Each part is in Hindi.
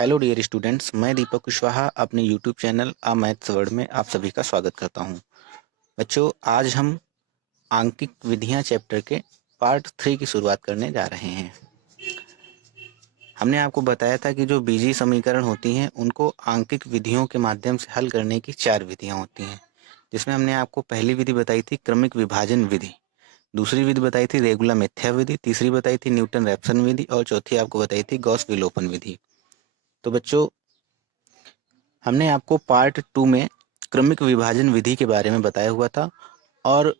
हेलो डियर स्टूडेंट्स, मैं दीपक कुशवाहा अपने यूट्यूब चैनल आ मैथ्स वर्ड में आप सभी का स्वागत करता हूं। बच्चों, आज हम आंकिक विधियां चैप्टर के पार्ट 3 की शुरुआत करने जा रहे हैं। हमने आपको बताया था कि जो बीजीय समीकरण होती हैं उनको आंकिक विधियों के माध्यम से हल करने की 4 विधियां होती हैं, जिसमें हमने आपको पहली विधि बताई थी क्रमिक विभाजन विधि, दूसरी विधि बताई थी रेगुला मिथ्या विधि, तीसरी बताई थी न्यूटन रैप्सन विधि और चौथी आपको बताई थी गॉस विलोपन विधि। तो बच्चों, हमने आपको पार्ट 2 में क्रमिक विभाजन विधि के बारे में बताया हुआ था और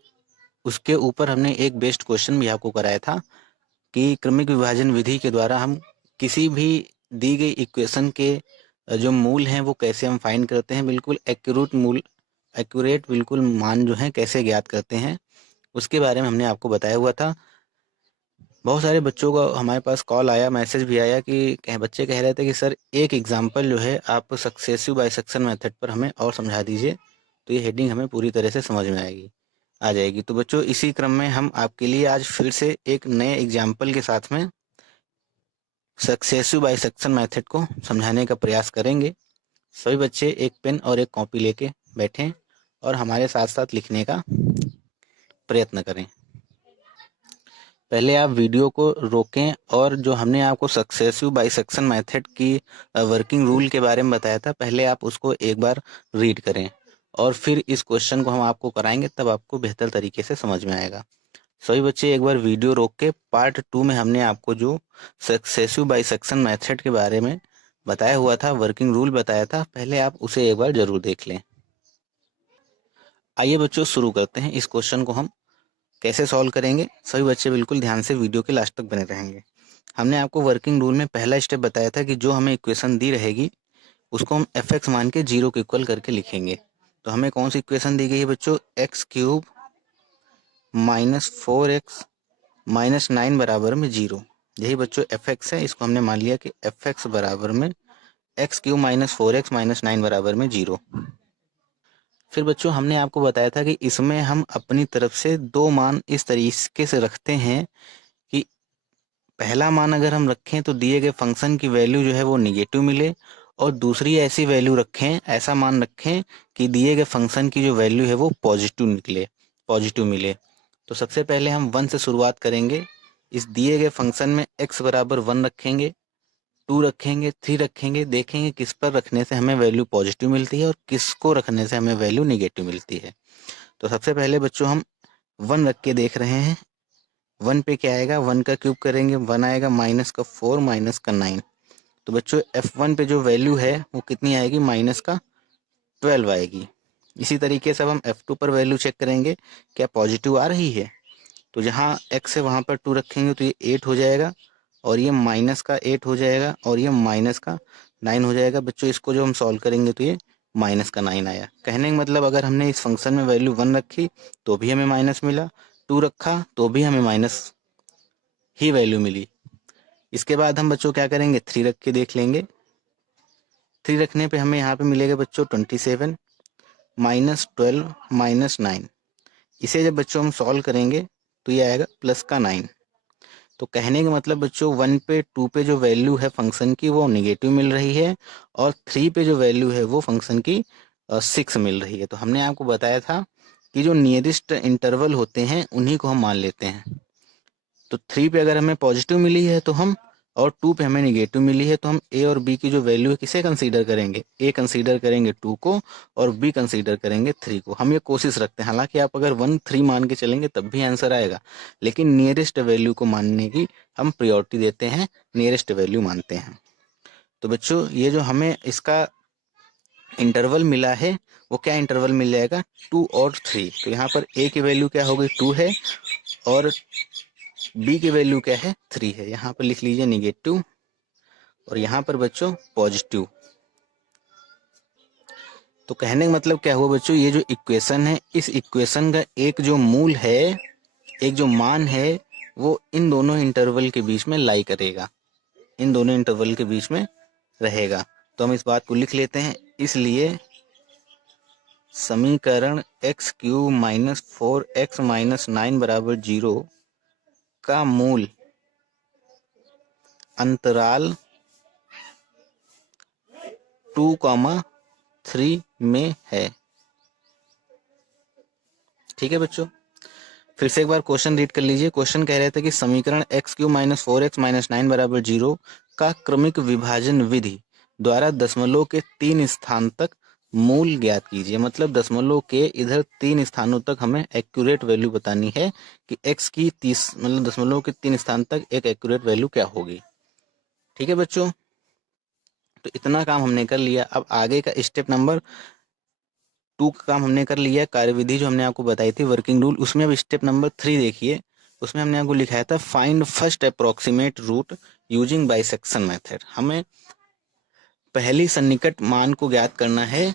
उसके ऊपर हमने एक बेस्ट क्वेश्चन भी आपको कराया था कि क्रमिक विभाजन विधि के द्वारा हम किसी भी दी गई इक्वेशन के जो मूल हैं वो कैसे हम फाइंड करते हैं, बिल्कुल एक्यूरेट बिल्कुल मान जो है कैसे ज्ञात करते हैं, उसके बारे में हमने आपको बताया हुआ था। बहुत सारे बच्चों का हमारे पास कॉल आया, मैसेज भी आया कि बच्चे कह रहे थे कि सर एक एग्जाम्पल जो है आप सक्सेसिव बाइसेक्शन मेथड पर हमें और समझा दीजिए, तो ये हेडिंग हमें पूरी तरह से समझ में आ जाएगी। तो बच्चों, इसी क्रम में हम आपके लिए आज फिर से एक नए एग्जाम्पल के साथ में सक्सेसिव बाइसेक्शन मेथड को समझाने का प्रयास करेंगे। सभी बच्चे एक पेन और एक कॉपी लेके बैठें और हमारे साथ साथ लिखने का प्रयत्न करें। पहले आप वीडियो को रोकें और जो हमने आपको सक्सेसिव बाइसेक्शन मेथड की वर्किंग रूल के बारे में बताया था, पहले आप उसको एक बार रीड करें और फिर इस क्वेश्चन को हम आपको कराएंगे, तब आपको बेहतर तरीके से समझ में आएगा। सभी बच्चे एक बार वीडियो रोक के पार्ट 2 में हमने आपको जो सक्सेसिव बाइसेक्शन मेथड के बारे में बताया हुआ था, वर्किंग रूल बताया था, पहले आप उसे एक बार जरूर देख लें। आइए बच्चों, शुरू करते हैं। इस क्वेश्चन को हम कैसे सॉल्व करेंगे, सभी बच्चे बिल्कुल ध्यान से वीडियो के लास्ट तक बने रहेंगे। हमने आपको वर्किंग रूल में पहला स्टेप बताया था कि जो हमें इक्वेशन दी रहेगी उसको हम एफ एक्स मान के 0 के इक्वल करके लिखेंगे। तो हमें कौन सी इक्वेशन दी गई है बच्चों? X cube minus 4x minus 9 बराबर में 0। यही बच्चों एफ एक्स है। इसको हमने मान लिया कि एफ एक्स बराबर में x cube minus 4x minus 9 बराबर में 0। फिर बच्चों, हमने आपको बताया था कि इसमें हम अपनी तरफ से दो मान इस तरीके से रखते हैं कि पहला मान अगर हम रखें तो दिए गए फंक्शन की वैल्यू जो है वो निगेटिव मिले, और दूसरी ऐसी वैल्यू रखें, ऐसा मान रखें कि दिए गए फंक्शन की जो वैल्यू है वो पॉजिटिव मिले। तो सबसे पहले हम 1 से शुरुआत करेंगे। इस दिए गए फंक्शन में x बराबर 1 रखेंगे, 2 रखेंगे, 3 रखेंगे, देखेंगे किस पर रखने से हमें वैल्यू पॉजिटिव मिलती है और किसको रखने से हमें वैल्यू निगेटिव मिलती है। तो सबसे पहले बच्चों हम 1 रख के देख रहे हैं। 1 पे क्या आएगा? 1 का क्यूब करेंगे, 1 आएगा, माइनस का 4 माइनस का 9। तो बच्चों F1 पे जो वैल्यू है वो कितनी आएगी? माइनस का 12 आएगी। इसी तरीके से अब हम F2 पर वैल्यू चेक करेंगे, क्या पॉजिटिव आ रही है? तो जहाँ x है वहाँ पर 2 रखेंगे तो ये 8 हो जाएगा, और ये माइनस का 8 हो जाएगा, और ये माइनस का 9 हो जाएगा। बच्चों, इसको जो हम सॉल्व करेंगे तो ये माइनस का 9 आया। कहने का मतलब, अगर हमने इस फंक्शन में वैल्यू 1 रखी तो भी हमें माइनस मिला, 2 रखा तो भी हमें माइनस ही वैल्यू मिली। इसके बाद हम बच्चों क्या करेंगे? 3 रख के देख लेंगे। 3 रखने पे हमें यहाँ पे मिलेगा बच्चों 27 माइनस 12 माइनस 9। इसे जब बच्चों हम सॉल्व करेंगे तो ये आएगा प्लस का 9। तो कहने का मतलब बच्चों, 1 पे 2 पे जो वैल्यू है फंक्शन की वो निगेटिव मिल रही है, और 3 पे जो वैल्यू है वो फंक्शन की 6 मिल रही है। तो हमने आपको बताया था कि जो नियरेस्ट इंटरवल होते हैं उन्हीं को हम मान लेते हैं। तो 3 पे अगर हमें पॉजिटिव मिली है तो हम, और 2 पे हमें निगेटिव मिली है, तो हम ए और बी की जो वैल्यू है किसे कंसीडर करेंगे? ए कंसीडर करेंगे 2 को, और बी कंसीडर करेंगे 3 को। हम ये कोशिश रखते हैं, हालांकि आप अगर 1 3 मान के चलेंगे तब भी आंसर आएगा, लेकिन नियरेस्ट वैल्यू को मानने की हम प्रायोरिटी देते हैं, नियरेस्ट वैल्यू मानते हैं। तो बच्चों, ये जो हमें इसका इंटरवल मिला है वो क्या इंटरवल मिल जाएगा? 2 और 3। तो यहाँ पर ए की वैल्यू क्या हो गई? 2 है, और बी की वैल्यू क्या है? 3 है। यहाँ पर लिख लीजिए निगेटिव, और यहाँ पर बच्चों पॉजिटिव। तो कहने का मतलब क्या हुआ बच्चों? ये जो इक्वेशन है, इस इक्वेशन का एक जो मूल है, एक जो मान है, वो इन दोनों इंटरवल के बीच में लाई करेगा, इन दोनों इंटरवल के बीच में रहेगा। तो हम इस बात को लिख लेते हैं। इसलिए समीकरण x cube minus 4x minus 9 बराबर 0 का मूल अंतराल 2,3 में है। ठीक है बच्चों, फिर से एक बार क्वेश्चन रीड कर लीजिए। क्वेश्चन कह रहे थे कि समीकरण x³ - 4x - 9 = 0 का क्रमिक विभाजन विधि द्वारा दशमलव के 3 स्थान तक मूल ज्ञात कीजिए। मतलब दशमलव के इधर 3 स्थानों तक हमें एक्यूरेट वैल्यू बतानी है कि x की 30 मतलब दशमलव के 3 स्थान तक एक एक्यूरेट वैल्यू क्या होगी। ठीक है बच्चों, तो इतना काम हमने कर लिया। अब आगे का स्टेप नंबर 2 का काम हमने कर लिया। कार्यविधि जो हमने आपको बताई थी, वर्किंग रूल, उसमें अब स्टेप नंबर 3 देखिए। उसमें हमने आपको लिखाया था find first approximate root using bisection method. हमें पहली सन्निकट मान को ज्ञात करना है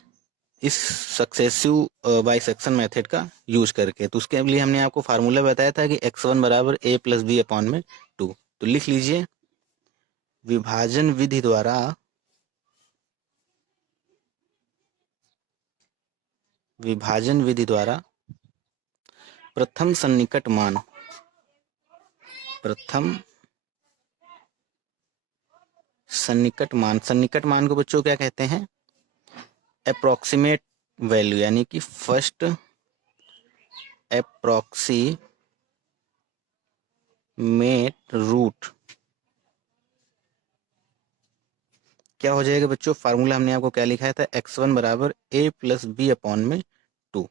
इस सक्सेसिव बाइसेक्शन मेथड का यूज करके। तो उसके लिए हमने आपको फार्मूला बताया था कि x1 = a + b/2। तो लिख लीजिए, विभाजन विधि द्वारा प्रथम सन्निकट मान सन्निकट मान को बच्चों क्या कहते हैं? अप्रोक्सीमेट वैल्यू, यानी कि फर्स्ट अप्रोक्सीमेट रूट। क्या हो जाएगा बच्चों? फार्मूला हमने आपको क्या लिखाया था? x1 = a + b/2।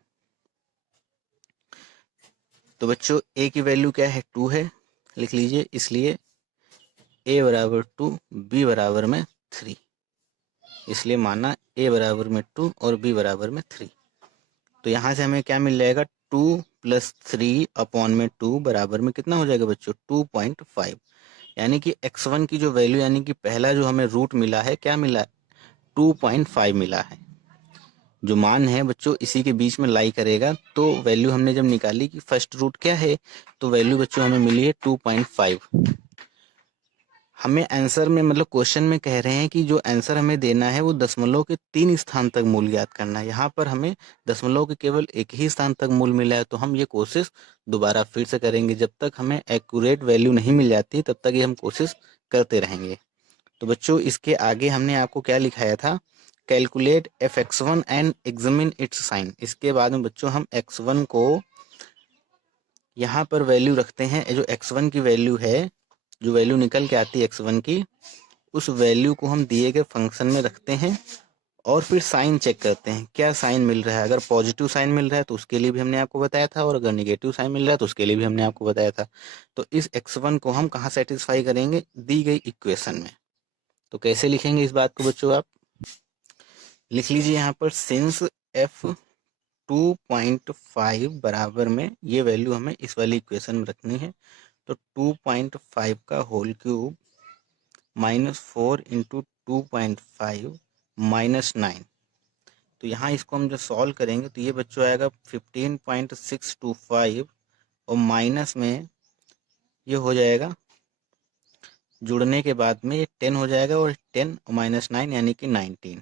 तो बच्चों a की वैल्यू क्या है? 2 है, लिख लीजिए। इसलिए a = 2, b = 3। इसलिए माना a = 2 और b = 3। तो यहाँ से हमें क्या मिल जाएगा? 2 + 3/2 बराबर में कितना हो जाएगा बच्चों? 2.5। यानी कि x1 की जो वैल्यू, यानी कि पहला जो हमें रूट मिला है, क्या मिला है? 2.5 मिला है। जो मान है बच्चों इसी के बीच में लाई करेगा। तो वैल्यू हमने जब निकाली कि फर्स्ट रूट क्या है, तो वैल्यू बच्चों हमें मिली है 2.5। हमें आंसर में मतलब क्वेश्चन में कह रहे हैं कि जो आंसर हमें देना है वो दशमलव के 3 स्थान तक मूल ज्ञात करना है। यहाँ पर हमें दशमलव के केवल एक ही स्थान तक मूल मिला है। तो हम ये कोशिश दोबारा फिर से करेंगे। जब तक हमें एक्यूरेट वैल्यू नहीं मिल जाती तब तक ये हम कोशिश करते रहेंगे। तो बच्चों इसके आगे हमने आपको क्या लिखाया था? Calculate f(x1) and examine its sign. इसके बाद में बच्चों हम x1 को यहाँ पर वैल्यू रखते हैं। जो x1 की वैल्यू है, जो वैल्यू निकल के आती है x1 की, उस वैल्यू को हम दिए गए फंक्शन में रखते हैं और फिर साइन चेक करते हैं क्या साइन मिल रहा है। अगर पॉजिटिव साइन मिल रहा है तो उसके लिए भी हमने आपको बताया था, और अगर नेगेटिव साइन मिल रहा है तो उसके लिए भी हमने आपको बताया था। तो इस x1 को हम कहाँ सेटिस्फाई करेंगे? दी गई इक्वेशन में। तो कैसे लिखेंगे इस बात को बच्चों? आप लिख लीजिए यहाँ पर, सिंस f 2.5 बराबर में ये वैल्यू हमें इस वाली इक्वेशन में रखनी है। तो 2.5 का होल क्यूब -4 × 2.5 - 9। तो यहाँ इसको हम जब सॉल्व करेंगे तो ये बच्चों आएगा 15.625, और माइनस में ये हो जाएगा, जुड़ने के बाद में ये 10 हो जाएगा, और 10 - 9 यानी कि 19।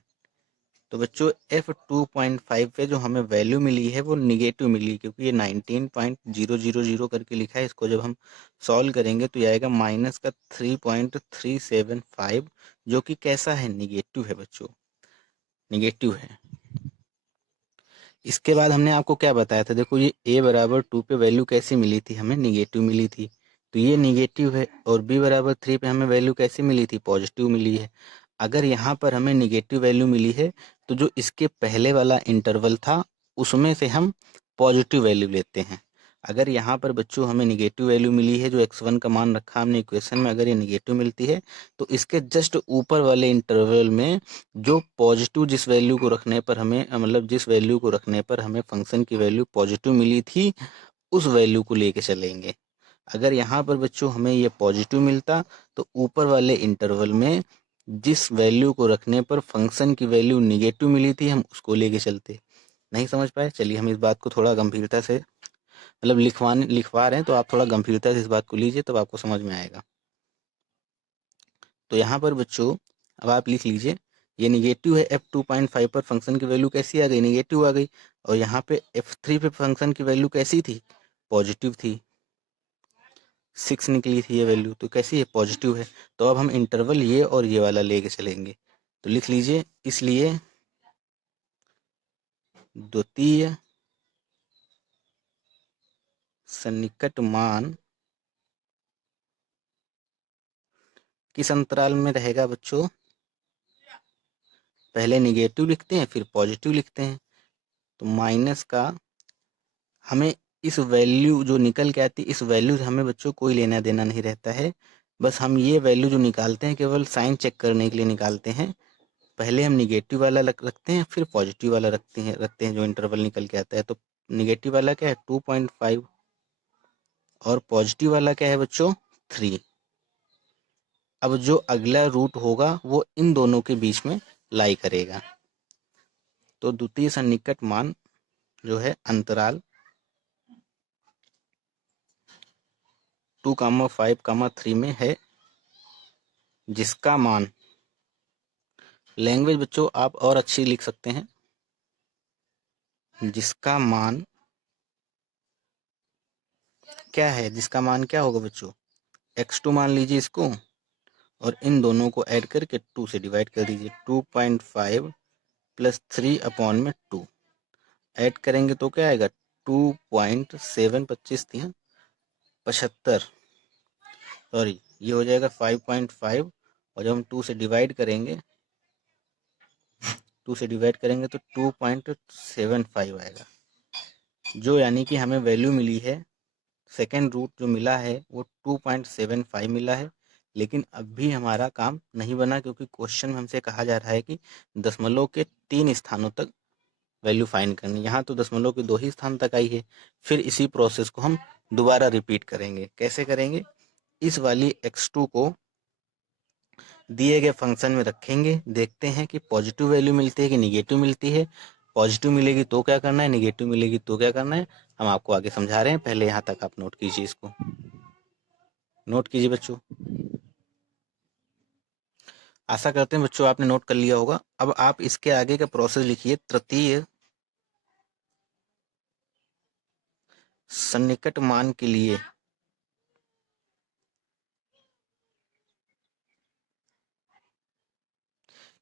तो बच्चों f 2.5 पे जो हमें वैल्यू मिली है वो निगेटिव मिली, क्योंकि ये 19.000 करके लिखा है। इसको जब हम सॉल्व करेंगे तो ये आएगा माइनस का 3.375, जो कि कैसा है? निगेटिव है बच्चों, निगेटिव है। इसके बाद हमने आपको क्या बताया था? देखो ये a = 2 पे वैल्यू कैसी मिली थी? हमें निगेटिव मिली थी। तो ये निगेटिव है। और b = 3 पे हमें वैल्यू कैसी मिली थी? पॉजिटिव मिली है। अगर यहाँ पर हमें निगेटिव वैल्यू मिली है तो जो इसके पहले वाला इंटरवल था उसमें से हम पॉजिटिव वैल्यू लेते हैं। अगर यहाँ पर बच्चों हमें निगेटिव वैल्यू मिली है, जो x1 का मान रखा हमने इक्वेशन में, अगर ये निगेटिव मिलती है तो इसके जस्ट ऊपर वाले इंटरवल में जो पॉजिटिव, जिस वैल्यू को रखने पर हमें मतलब जिस वैल्यू को रखने पर हमें फंक्शन की वैल्यू पॉजिटिव मिली थी, उस वैल्यू को लेके चलेंगे। अगर यहाँ पर बच्चों हमें ये पॉजिटिव मिलता तो ऊपर वाले इंटरवल में जिस वैल्यू को रखने पर फंक्शन की वैल्यू निगेटिव मिली थी, हम उसको लेके चलते। नहीं समझ पाए? चलिए हम इस बात को थोड़ा गंभीरता से मतलब लिखवा रहे हैं तो आप थोड़ा गंभीरता से इस बात को लीजिए, तब आपको समझ में आएगा। तो यहाँ पर बच्चों अब आप लिख लीजिए, ये निगेटिव है। f 2.5 पर फंक्शन की वैल्यू कैसी आ गई? निगेटिव आ गई। और यहाँ पे f3 पे फंक्शन की वैल्यू कैसी थी? पॉजिटिव थी। 6 निकली थी ये वैल्यू, तो कैसी है? पॉजिटिव है। तो अब हम इंटरवल ये और ये वाला लेके चलेंगे। तो लिख लीजिए, इसलिए द्वितीय सन्निकट मान किस अंतराल में रहेगा बच्चों? पहले निगेटिव लिखते हैं फिर पॉजिटिव लिखते हैं। तो माइनस का हमें इस वैल्यू जो निकल के आती है, इस वैल्यू से हमें बच्चों कोई लेना देना नहीं रहता है। बस हम ये वैल्यू जो निकालते हैं केवल साइन चेक करने के लिए निकालते हैं। पहले हम निगेटिव वाला रखते हैं फिर पॉजिटिव वाला रखते हैं जो इंटरवल निकल के आता है। तो निगेटिव वाला क्या है 2.5 और पॉजिटिव वाला क्या है बच्चों 3। अब जो अगला रूट होगा वो इन दोनों के बीच में लाई करेगा। तो द्वितीय सन्निकट मान जो है अंतराल 2,5,3 में है, जिसका मान, लैंग्वेज बच्चों आप और अच्छी लिख सकते हैं, जिसका मान क्या है, जिसका मान क्या होगा बच्चों x2 मान लीजिए इसको, और इन दोनों को ऐड करके 2 से डिवाइड कर दीजिए। 2.5 प्लस 3 अपॉन में 2 ऐड करेंगे तो क्या आएगा 2.7 25 75, सॉरी ये हो जाएगा 5.5, और जब हम 2 से डिवाइड करेंगे तो 2.75 आएगा, जो यानी कि हमें वैल्यू मिली है, सेकेंड रूट जो मिला है वो 2.75 मिला है। लेकिन अब भी हमारा काम नहीं बना, क्योंकि क्वेश्चन में हमसे कहा जा रहा है कि दशमलव के 3 स्थानों तक वैल्यू फाइंड करनी। यहाँ तो दशमलव के 2 ही स्थान तक आई है। फिर इसी प्रोसेस को हम दोबारा रिपीट करेंगे। कैसे करेंगे? इस वाली x2 को दिए गए फंक्शन में रखेंगे, देखते हैं कि पॉजिटिव वैल्यू मिलती है कि निगेटिव मिलती है। पॉजिटिव मिलेगी तो क्या करना है, निगेटिव मिलेगी तो क्या करना है, हम आपको आगे समझा रहे हैं। पहले यहाँ तक आप नोट कीजिए, इसको नोट कीजिए बच्चों। आशा करते हैं बच्चों आपने नोट कर लिया होगा। अब आप इसके आगे का प्रोसेस लिखिए। तृतीय सन्निकट मान के लिए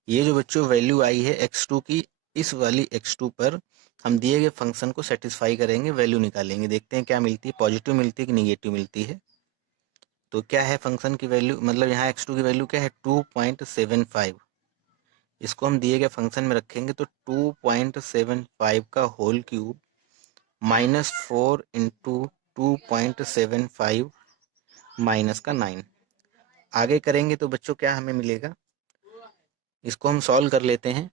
ये जो बच्चों वैल्यू आई है x2 की, इस वाली x2 पर हम दिए गए फंक्शन को सेटिस्फाई करेंगे, वैल्यू निकालेंगे, देखते हैं क्या मिलती है, पॉजिटिव मिलती है कि निगेटिव मिलती है। तो क्या है फंक्शन की वैल्यू, मतलब यहाँ x2 की वैल्यू क्या है 2.75। इसको हम दिए गए फंक्शन में रखेंगे तो 2.75 का होल क्यूब -4 इंटू 2.75 माइनस का 9। आगे करेंगे तो बच्चों क्या हमें मिलेगा, इसको हम सॉल्व कर लेते हैं।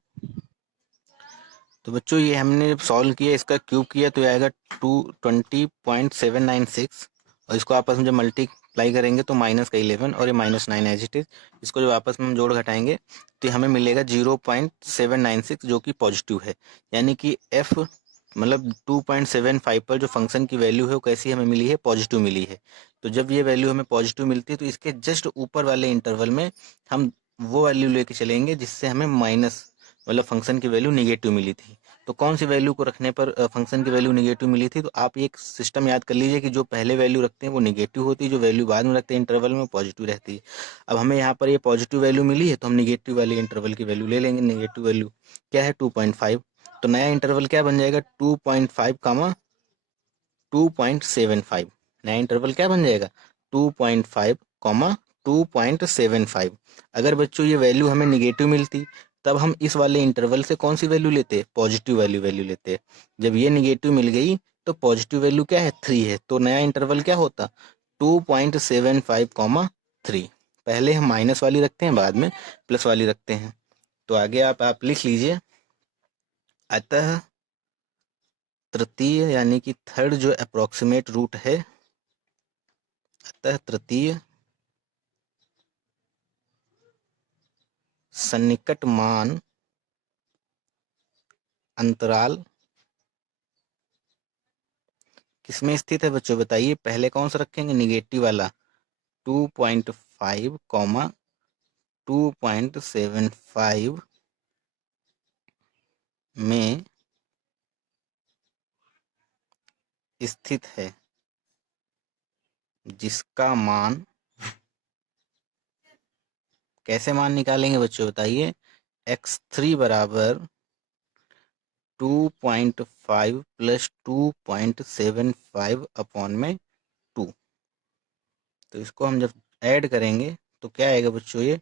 तो बच्चों ये हमने सॉल्व किया, इसका क्यूब किया तो ये आएगा 220.796, और इसको आपस में जब मल्टीप्लाई करेंगे तो -11 और ये -9 एज इट इज। इसको जब आपस में हम जोड़ घटाएंगे तो हमें मिलेगा 0.796, जो कि पॉजिटिव है। यानी कि एफ मतलब 2.75 पर जो फंक्शन की वैल्यू है वो कैसी हमें मिली है, पॉजिटिव मिली है। तो जब ये वैल्यू हमें पॉजिटिव मिलती है तो इसके जस्ट ऊपर वाले इंटरवल में हम वो वैल्यू लेके चलेंगे जिससे हमें माइनस, मतलब फंक्शन की वैल्यू निगेटिव मिली थी। तो कौन सी वैल्यू को रखने पर फंक्शन की वैल्यू निगेटिव मिली थी, तो आप एक सिस्टम याद कर लीजिए कि जो पहले वैल्यू रखते हैं वो निगेटिव होती है, जो वैल्यू बाद में रखते हैं इंटरवल में पॉजिटिव रहती है। अब हमें यहाँ पर ये पॉजिटिव वैल्यू मिली है तो हम निगेटिव वाले इंटरवल की वैल्यू ले लेंगे। निगेटिव वैल्यू क्या है 2.5, तो नया इंटरवल क्या बन जाएगा 2.5 कामा 2.75। नया इंटरवल क्या बन जाएगा 2.5 कॉमा 2.75। अगर बच्चों ये वैल्यू हमें निगेटिव मिलती तब हम इस वाले इंटरवल से कौन सी वैल्यू लेते, पॉजिटिव वैल्यू लेते। जब ये निगेटिव मिल गई तो पॉजिटिव वैल्यू क्या है 3 है, तो नया इंटरवल क्या होता 2.75 कॉमा 3। पहले हम माइनस वाली रखते हैं, बाद में प्लस वाली रखते हैं। तो आगे आप लिख लीजिए, अतः तृतीय यानी कि थर्ड जो अप्रोक्सीमेट रूट है, अतः तृतीय सन्निकट मान अंतराल किसमें स्थित है बच्चों बताइए। पहले कौन सा रखेंगे, निगेटिव वाला 2.5 कॉमा 2.75 में स्थित है, जिसका मान, कैसे मान निकालेंगे बच्चों बताइए, x3 बराबर 2.5 प्लस 2.75 अपॉन में 2। तो इसको हम जब ऐड करेंगे तो क्या आएगा बच्चों, ये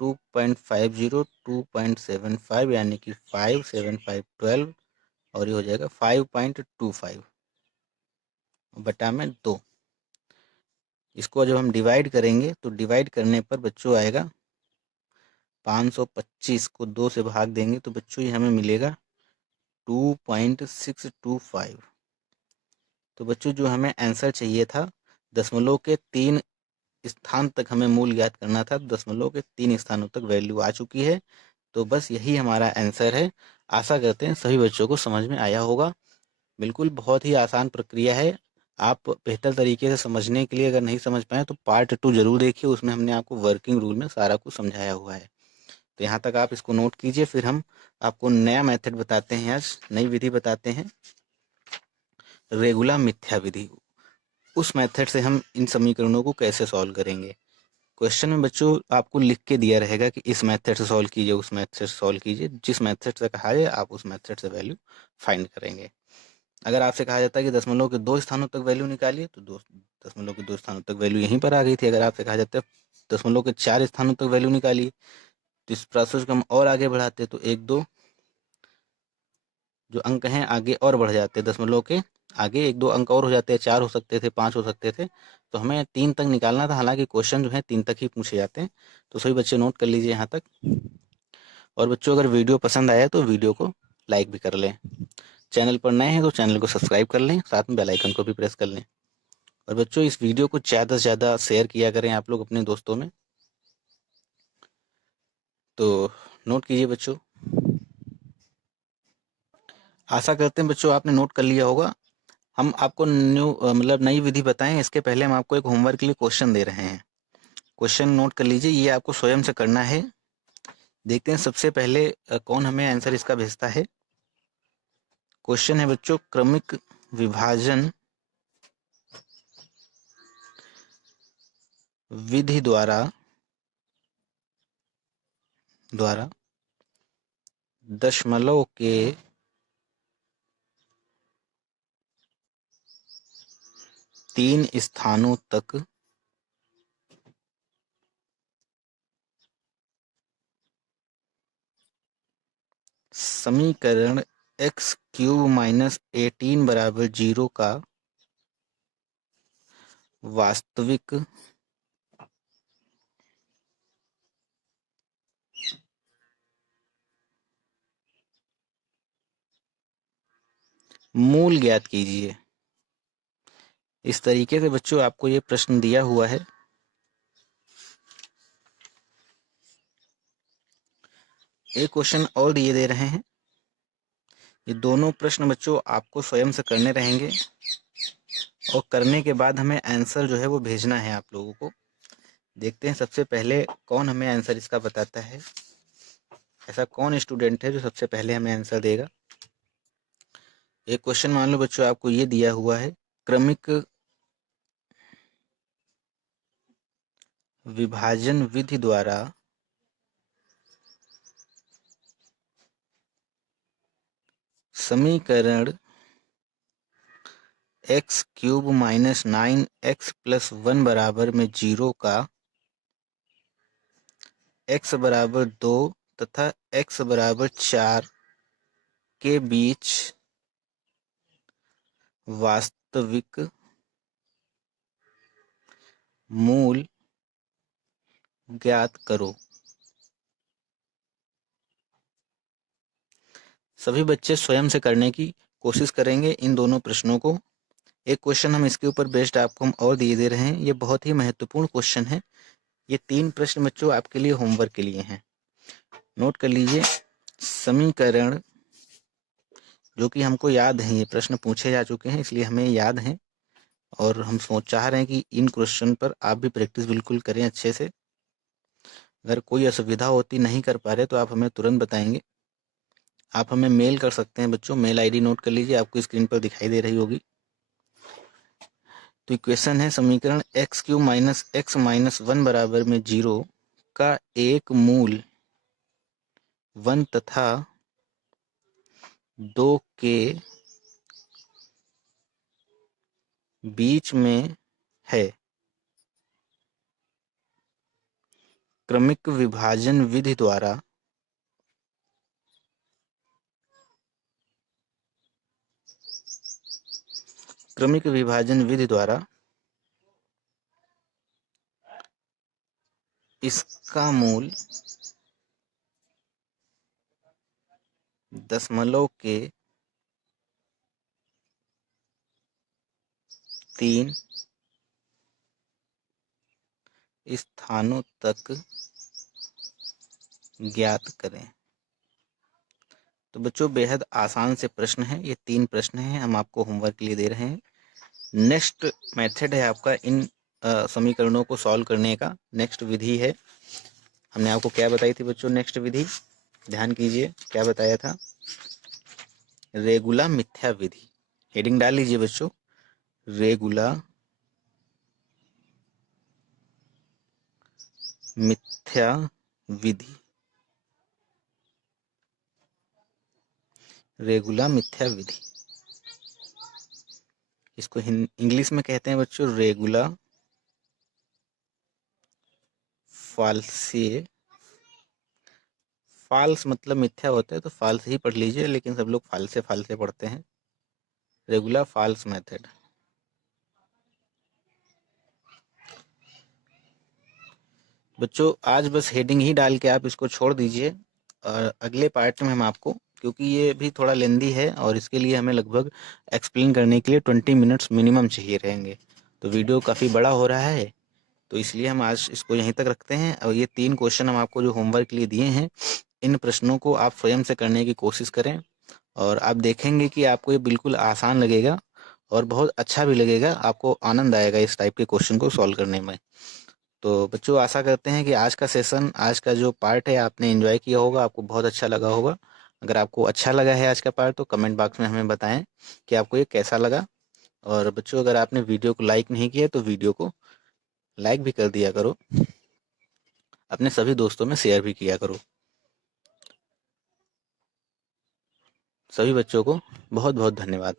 2.50 2.75 यानी कि 5 7 5 12 और ये हो जाएगा 5.25 बटा में 2। इसको जब हम डिवाइड करेंगे तो डिवाइड करने पर बच्चों आएगा 525 को 2 से भाग देंगे तो बच्चों ये हमें मिलेगा 2.625। तो बच्चों जो हमें आंसर चाहिए था, दशमलव के 3 स्थान तक हमें मूल ज्ञात करना था, दशमलव के 3 स्थानों तक वैल्यू आ चुकी है। तो बस यही हमारा आंसर है। आशा करते हैं सभी बच्चों को समझ में आया होगा। बिल्कुल बहुत ही आसान प्रक्रिया है। आप बेहतर तरीके से समझने के लिए अगर नहीं समझ पाए तो पार्ट 2 जरूर देखिए, उसमें हमने आपको वर्किंग रूल में सारा कुछ समझाया हुआ है। तो यहाँ तक आप इसको नोट कीजिए, फिर हम आपको नया मेथड बताते हैं, आज नई विधि बताते हैं, रेगुला मिथ्या विधि। उस मेथड से हम इन समीकरणों को कैसे सॉल्व करेंगे। क्वेश्चन में बच्चों आपको लिख के दिया रहेगा कि इस मेथड से सॉल्व कीजिए, उस मेथड से सॉल्व कीजिए। जिस मेथड से कहा जाए आप उस मेथड से वैल्यू फाइंड करेंगे। अगर आपसे कहा जाता है कि दशमलव के 2 स्थानों तक वैल्यू निकालिए तो दशमलव के 2 स्थानों तक वैल्यू यहीं पर आ गई थी। अगर आपसे कहा जाता है दशमलव के 4 स्थानों तक वैल्यू निकालिए तो इस प्रोसेस को हम और आगे बढ़ाते तो 1 2 जो अंक हैं आगे और बढ़ जाते, दशमलव के आगे 1 2 अंक और हो जाते हैं, 4 हो सकते थे, 5 हो सकते थे। तो हमें 3 तक निकालना था। हालांकि क्वेश्चन जो है 3 तक ही पूछे जाते हैं। तो सभी बच्चे नोट कर लीजिए यहाँ तक। और बच्चों अगर वीडियो पसंद आया तो वीडियो को लाइक भी कर लें। चैनल पर नए हैं तो चैनल को सब्सक्राइब कर लें, साथ में बेल आइकन को भी प्रेस कर लें। और बच्चों इस वीडियो को ज़्यादा से ज़्यादा शेयर किया करें आप लोग अपने दोस्तों में। तो नोट कीजिए बच्चों। आशा करते हैं बच्चों आपने नोट कर लिया होगा। हम आपको मतलब नई विधि बताएं, इसके पहले हम आपको एक होमवर्क के लिए क्वेश्चन दे रहे हैं। क्वेश्चन नोट कर लीजिए, ये आपको स्वयं से करना है। देखते हैं सबसे पहले कौन हमें आंसर इसका भेजता है। क्वेश्चन है बच्चों, क्रमिक विभाजन विधि द्वारा दशमलव के 3 स्थानों तक समीकरण x³ - 18 बराबर 0 का वास्तविक मूल ज्ञात कीजिए। इस तरीके से बच्चों आपको ये प्रश्न दिया हुआ है। एक क्वेश्चन और दिए दे रहे हैं। ये दोनों प्रश्न बच्चों आपको स्वयं से करने रहेंगे और करने के बाद हमें आंसर जो है वो भेजना है आप लोगों को। देखते हैं सबसे पहले कौन हमें आंसर इसका बताता है। ऐसा कौन स्टूडेंट है जो सबसे पहले हमें आंसर देगा। एक क्वेश्चन मान लो बच्चों आपको ये दिया हुआ है, क्रमिक विभाजन विधि द्वारा समीकरण x³ - 9x + 1 बराबर में 0 का x बराबर 2 तथा x बराबर 4 के बीच वास्तविक मूल ज्ञात करो। सभी बच्चे स्वयं से करने की कोशिश करेंगे इन दोनों प्रश्नों को। एक क्वेश्चन हम इसके ऊपर बेस्ड आपको हम और दिए दे रहे हैं। ये बहुत ही महत्वपूर्ण क्वेश्चन है। ये 3 प्रश्न बच्चों आपके लिए होमवर्क के लिए हैं। नोट कर लीजिए। समीकरण जो कि हमको याद है, ये प्रश्न पूछे जा चुके हैं इसलिए हमें याद है और हम चाह रहे हैं कि इन क्वेश्चन पर आप भी प्रैक्टिस बिल्कुल करें अच्छे से। अगर कोई असुविधा होती, नहीं कर पा रहे तो आप हमें तुरंत बताएंगे। आप हमें मेल कर सकते हैं बच्चों। मेल आईडी नोट कर लीजिए, आपको स्क्रीन पर दिखाई दे रही होगी। तो इक्वेशन है, समीकरण x³ - x - 1 बराबर में 0 का एक मूल 1 तथा 2 के बीच में है। क्रमिक विभाजन विधि द्वारा इसका मूल दशमलव के 3 स्थानों तक ज्ञात करें। तो बच्चों बेहद आसान से प्रश्न है, ये 3 प्रश्न हैं, हम आपको होमवर्क के लिए दे रहे हैं। नेक्स्ट मेथड है आपका इन समीकरणों को सॉल्व करने का। नेक्स्ट विधि है, हमने आपको क्या बताई थी बच्चों? नेक्स्ट विधि ध्यान कीजिए, क्या बताया था? रेगुला मिथ्या विधि। हेडिंग डाल लीजिए बच्चों, रेगुला मिथ्या विधि। रेगुला मिथ्या विधि, इसको इंग्लिश में कहते हैं बच्चों रेगुला फाल्से। फाल्स मतलब मिथ्या होता है, तो फाल्स ही पढ़ लीजिए, लेकिन सब लोग फाल्से फाल्से पढ़ते हैं। रेगुला फाल्स मेथड। बच्चों आज बस हेडिंग ही डाल के आप इसको छोड़ दीजिए, और अगले पार्ट में हम आपको, क्योंकि ये भी थोड़ा लेंदी है और इसके लिए हमें लगभग एक्सप्लेन करने के लिए 20 मिनट्स मिनिमम चाहिए रहेंगे, तो वीडियो काफ़ी बड़ा हो रहा है, तो इसलिए हम आज इसको यहीं तक रखते हैं। और ये 3 क्वेश्चन हम आपको जो होमवर्क के लिए दिए हैं, इन प्रश्नों को आप स्वयं से करने की कोशिश करें, और आप देखेंगे कि आपको ये बिल्कुल आसान लगेगा और बहुत अच्छा भी लगेगा, आपको आनंद आएगा इस टाइप के क्वेश्चन को सॉल्व करने में। तो बच्चों आशा करते हैं कि आज का सेशन, आज का जो पार्ट है आपने एंजॉय किया होगा, आपको बहुत अच्छा लगा होगा। अगर आपको अच्छा लगा है आज का पार्ट, तो कमेंट बॉक्स में हमें बताएं कि आपको ये कैसा लगा। और बच्चों अगर आपने वीडियो को लाइक नहीं किया तो वीडियो को लाइक भी कर दिया करो, अपने सभी दोस्तों में शेयर भी किया करो। सभी बच्चों को बहुत बहुत धन्यवाद।